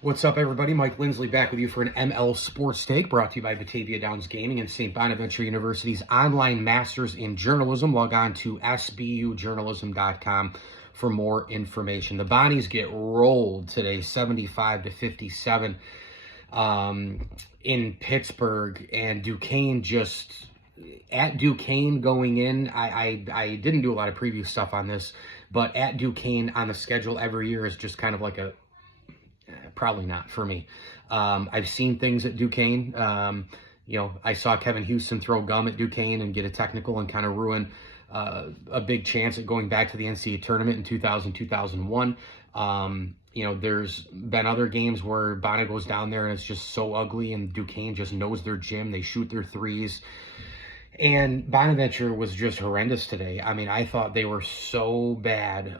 What's up, everybody? Mike Lindsley back with you for an ML Sports Take brought to you by Batavia Downs Gaming and St. Bonaventure University's online Masters in Journalism. Log on to sbujournalism.com for more information. The Bonnies get rolled today, 75-57 in Pittsburgh, and Duquesne just at Duquesne going in. I didn't do a lot of preview stuff on this, but at Duquesne on the schedule every year is just kind of like a probably not for me. I've seen things at Duquesne. I saw Kevin Houston throw gum at Duquesne and get a technical and kind of ruin a big chance at going back to the NCAA tournament in 2000, 2001. There's been other games where Bona goes down there and it's just so ugly, and Duquesne just knows their gym. They shoot their threes. And Bonaventure was just horrendous today. I mean, I thought they were so bad.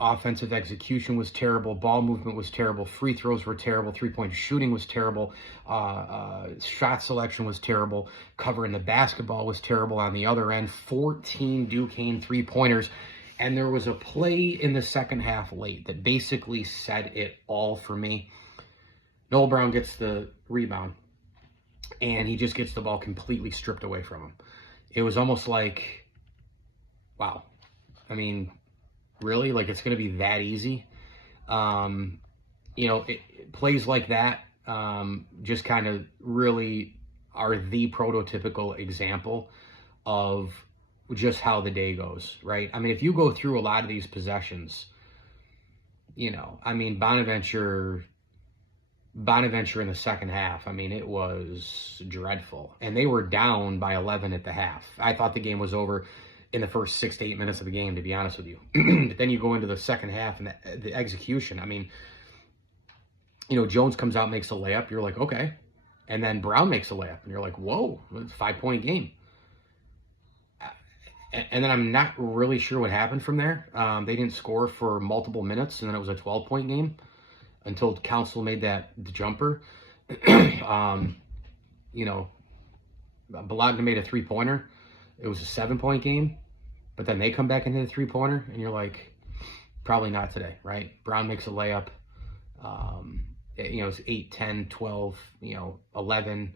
Offensive execution was terrible. Ball movement was terrible. Free throws were terrible. Three-point shooting was terrible. Shot selection was terrible. Covering the basketball was terrible on the other end. 14 Duquesne three-pointers. And there was a play in the second half late that basically said it all for me. Noel Brown gets the rebound, and he just gets the ball completely stripped away from him. It was almost like, wow. I mean, really? Like, it's going to be that easy? Plays like that just kind of really are the prototypical example of just how the day goes, right? I mean, if you go through a lot of these possessions, Bonaventure in the second half, I mean, it was dreadful. And they were down by 11 at the half. I thought the game was over in the first 6 to 8 minutes of the game, to be honest with you. But then you go into the second half and the execution. I mean, Jones comes out, makes a layup. You're like, okay. And then Brown makes a layup. And you're like, whoa, it's a 5-point game. And then I'm not really sure what happened from there. They didn't score for multiple minutes, and then it was a 12-point game until Council made the jumper. Bologna made a three-pointer. It was a 7-point game, but then they come back into the three-pointer, and you're like, probably not today, right? Brown makes a layup. It's 8, 10, 12, 11.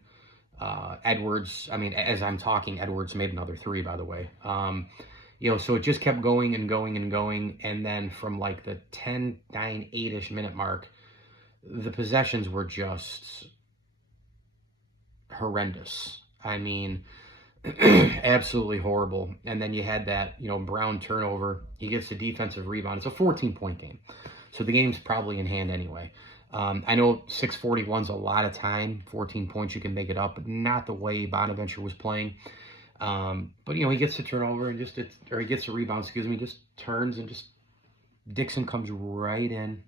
Edwards, as I'm talking, Edwards made another three, by the way. So it just kept going and going and going. And then from like the 10, 9, 8-ish minute mark, the possessions were just horrendous. I mean, absolutely horrible. And then you had that, Brown turnover. He gets the defensive rebound. It's a 14-point game. So the game's probably in hand anyway. I know 641's a lot of time. 14 points, you can make it up, but not the way Bonaventure was playing. But he gets the turnover and he gets the rebound, just turns and just Dixon comes right in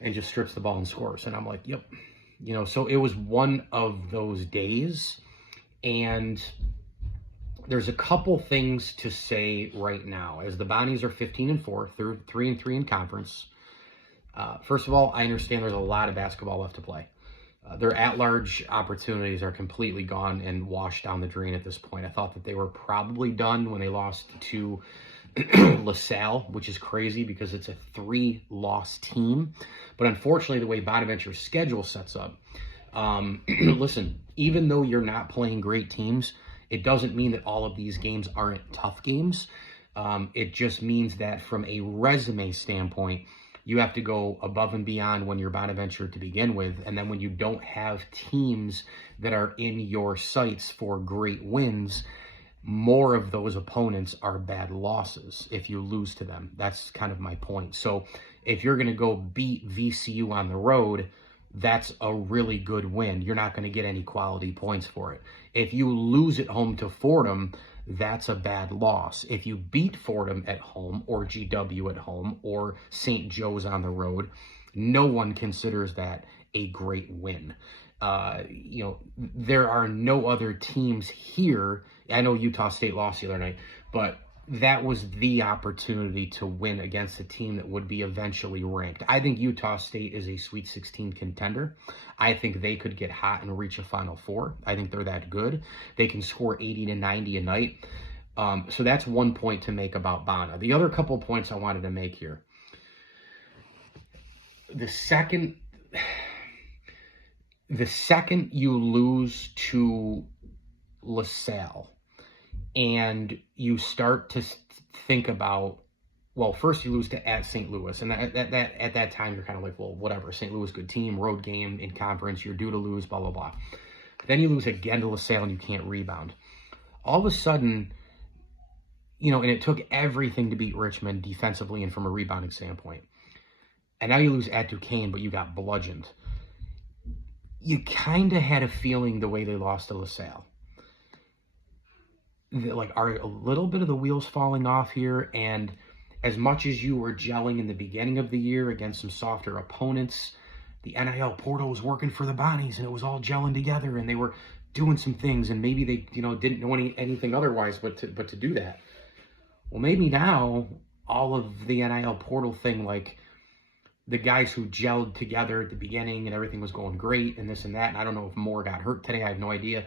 and just strips the ball and scores. And I'm like, yep. So it was one of those days. And there's a couple things to say right now. As the Bonnies are 15-4, they're 3-3 in conference. First of all, I understand there's a lot of basketball left to play. Their at-large opportunities are completely gone and washed down the drain at this point. I thought that they were probably done when they lost to LaSalle, which is crazy because it's a 3-loss team. But unfortunately, the way Bonaventure's schedule sets up, listen, even though you're not playing great teams, it doesn't mean that all of these games aren't tough games. It just means that from a resume standpoint, you have to go above and beyond when you're Bonaventure to begin with. And then when you don't have teams that are in your sights for great wins, more of those opponents are bad losses if you lose to them. That's kind of my point. So if you're going to go beat VCU on the road, that's a really good win. You're not going to get any quality points for it. If you lose at home to Fordham, that's a bad loss. If you beat Fordham at home or GW at home or St. Joe's on the road, no one considers that a great win. There are no other teams here. I know Utah State lost the other night, but that was the opportunity to win against a team that would be eventually ranked. I think Utah State is a Sweet 16 contender. I think they could get hot and reach a Final Four. I think they're that good. They can score 80 to 90 a night. So that's one point to make about Bona. The other couple points I wanted to make here. the second you lose to LaSalle and you start to think about, well, first you lose to at St. Louis, and at that time you're kind of like, well, whatever, St. Louis, good team, road game in conference, you're due to lose, blah, blah, blah. Then you lose again to LaSalle and you can't rebound. All of a sudden, and it took everything to beat Richmond defensively and from a rebounding standpoint. And now you lose at Duquesne, but you got bludgeoned. You kind of had a feeling the way they lost to LaSalle. Like, are a little bit of the wheels falling off here? And as much as you were gelling in the beginning of the year against some softer opponents, the NIL portal was working for the Bonnies, and it was all gelling together, and they were doing some things, and maybe they, didn't know anything otherwise but to do that. Well, maybe now all of the NIL portal thing, like the guys who gelled together at the beginning and everything was going great and this and that, and I don't know if Moore got hurt today, I have no idea,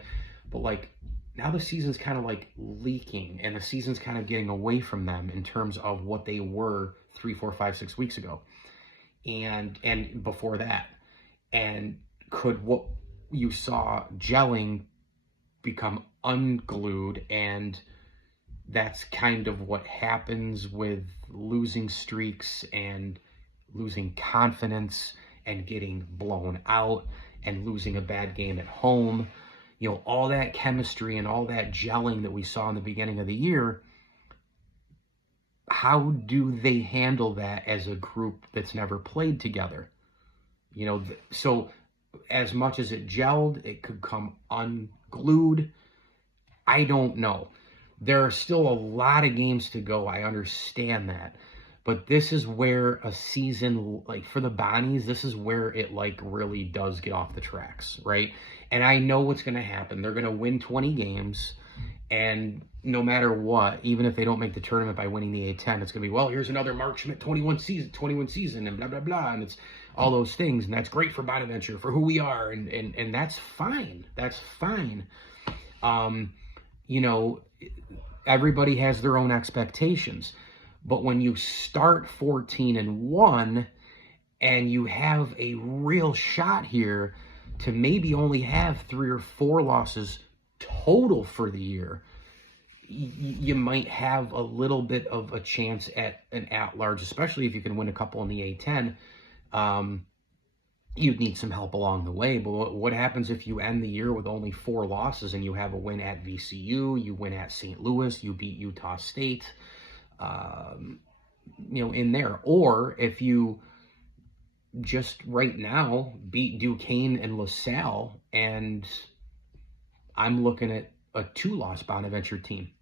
but like now the season's kind of like leaking, and the season's kind of getting away from them in terms of what they were 3, 4, 5, 6 weeks ago. And before that. And could what you saw gelling become unglued? And that's kind of what happens with losing streaks and losing confidence and getting blown out and losing a bad game at home. All that chemistry and all that gelling that we saw in the beginning of the year, how do they handle that as a group that's never played together? So as much as it gelled, it could come unglued. I don't know. There are still a lot of games to go. I understand that. But this is where a season, like for the Bonnies, this is where it like really does get off the tracks, right? And I know what's going to happen. They're going to win 20 games. And no matter what, even if they don't make the tournament by winning the A10, it's going to be, well, here's another Mark Schmidt 21 season, and blah, blah, blah. And it's all those things. And that's great for Bonaventure, for who we are. And that's fine. That's fine. Everybody has their own expectations. But when you start 14-1 and you have a real shot here to maybe only have 3 or 4 losses total for the year, you might have a little bit of a chance at an at-large, especially if you can win a couple in the A10. You'd need some help along the way. But what happens if you end the year with only 4 losses and you have a win at VCU, you win at St. Louis, you beat Utah State, in there? Or if you just right now beat Duquesne and LaSalle, and I'm looking at a 2-loss Bonaventure team,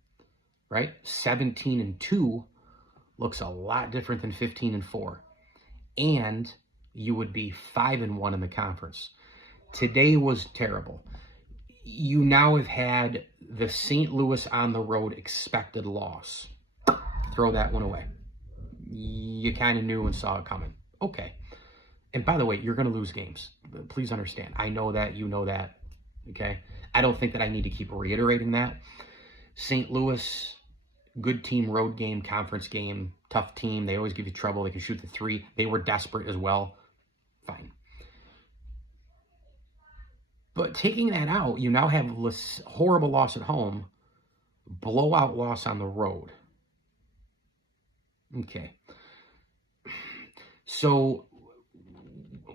right? 17-2 looks a lot different than 15-4. And you would be 5-1 in the conference. Today was terrible. You now have had the St. Louis on the road expected loss. Throw that one away. You kind of knew and saw it coming. Okay. And by the way, you're going to lose games. Please understand. I know that. You know that. Okay? I don't think that I need to keep reiterating that. St. Louis, good team, road game, conference game, tough team. They always give you trouble. They can shoot the 3. They were desperate as well. Fine. But taking that out, you now have horrible loss at home, blowout loss on the road. Okay. So,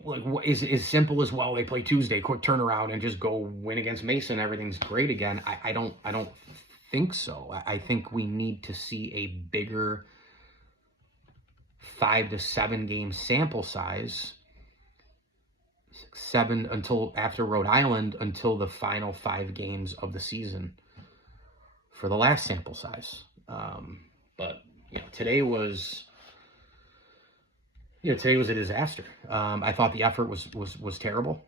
like, is as simple as, well, they play Tuesday, quick turnaround, and just go win against Mason, everything's great again? I don't think so. I think we need to see a bigger 5 to 7 game sample size, 7 until after Rhode Island, until the final 5 games of the season for the last sample size. But today was a disaster. I thought the effort was terrible.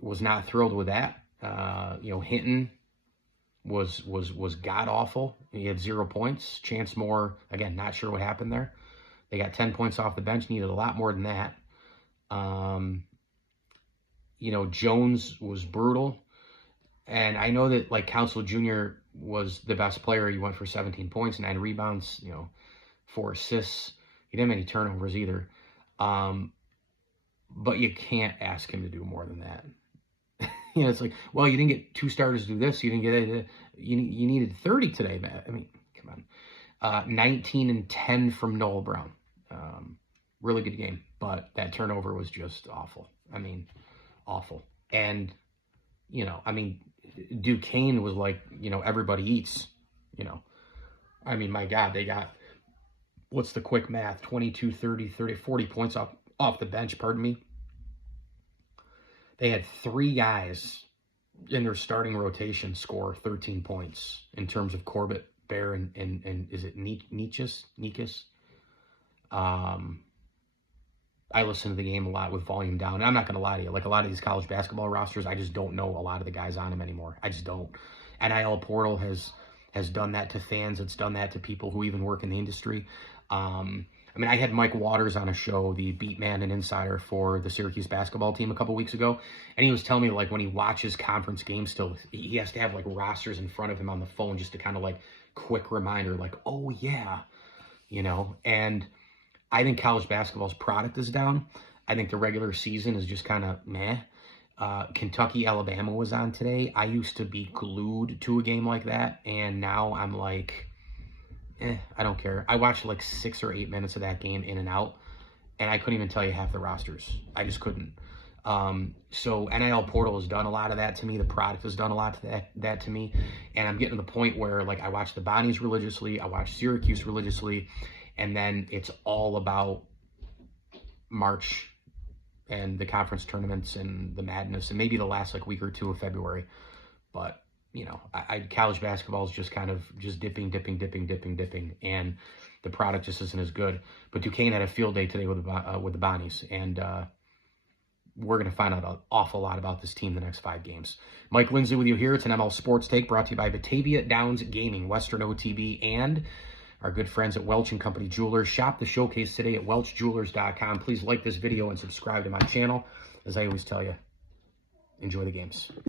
Was not thrilled with that. Hinton was god awful. He had 0 points. Chance Moore, again, not sure what happened there. They got 10 points off the bench. Needed a lot more than that. Jones was brutal. And I know that, like, Council Jr. was the best player. He went for 17 points, 9 rebounds, 4 assists. He didn't have any turnovers either. But you can't ask him to do more than that. It's like, well, you didn't get 2 starters to do this. You didn't get you needed 30 today, Matt. I mean, come on. 19 and 10 from Noel Brown. Really good game, but that turnover was just awful. I mean, awful. And, I mean, Duquesne was like, everybody eats, I mean, my God, they got, what's the quick math? 22, 30, 40 points off the bench, pardon me. They had 3 guys in their starting rotation score 13 points in terms of Corbett, Bear, and is it Nikas? I listen to the game a lot with volume down. And I'm not going to lie to you. Like a lot of these college basketball rosters, I just don't know a lot of the guys on them anymore. I just don't. NIL portal has done that to fans. It's done that to people who even work in the industry. I mean, I had Mike Waters on a show, the beat man and insider for the Syracuse basketball team a couple weeks ago. And he was telling me, like, when he watches conference games still, he has to have, like, rosters in front of him on the phone just to kind of, like, quick reminder, like, oh, yeah, And I think college basketball's product is down. I think the regular season is just kind of meh. Kentucky, Alabama was on today. I used to be glued to a game like that, and now I'm like, I don't care. I watched like 6 or 8 minutes of that game in and out, and I couldn't even tell you half the rosters. I just couldn't. So NIL portal has done a lot of that to me. The product has done a lot to that to me, and I'm getting to the point where, like, I watch the Bonnies religiously, I watch Syracuse religiously, and then it's all about March and the conference tournaments and the madness and maybe the last like week or 2 of February. But, college basketball is just kind of just dipping. And the product just isn't as good. But Duquesne had a field day today with the Bonnies. And we're going to find out an awful lot about this team the next 5 games. Mike Lindsay with you here. It's an ML Sports Take brought to you by Batavia Downs Gaming, Western OTB, and our good friends at Welch & Company Jewelers. Shop the showcase today at welchjewelers.com. Please like this video and subscribe to my channel. As I always tell you, enjoy the games.